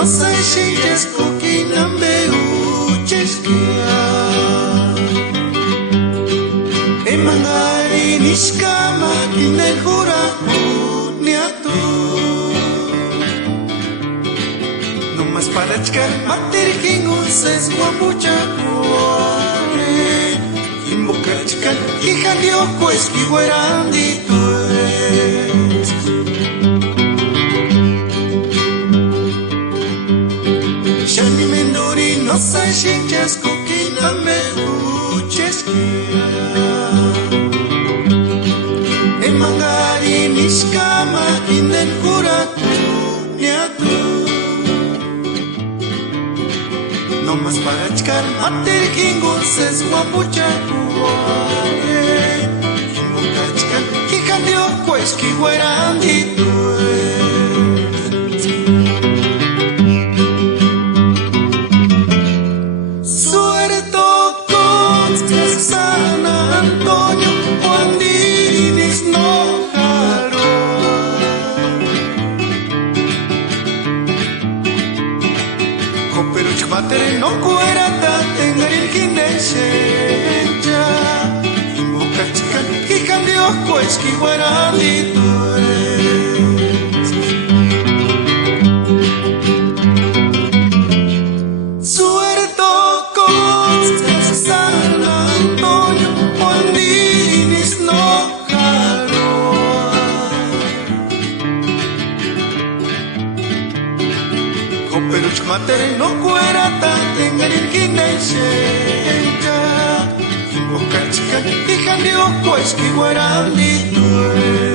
no sai shinchesko kinambe ucheskia Emangari nishkama kinejura uniatu No más para chkar mater kingunses guamucha kuare Invoca chkar kijandio kueski guerandi tues Shani mendori no sai shinchesko kinambe ucheskia Emangari nishkama kinden kuraku niatu No más para chkar mater kingunses guapucha kuare Invoca chkar kijandio kueski guerandi tues San Antonio, Juan Dinis no jaro. Pero chmatere no cuerata, tengar el kineshenja. Invoca chican, y cambió pues que guarandito es. Suerto con San Antonio, Juan Dinis no jaro. Pero chmatere no cuerata, tengar el kineshenja. Invoca chican, y cambió pues que guarandito es.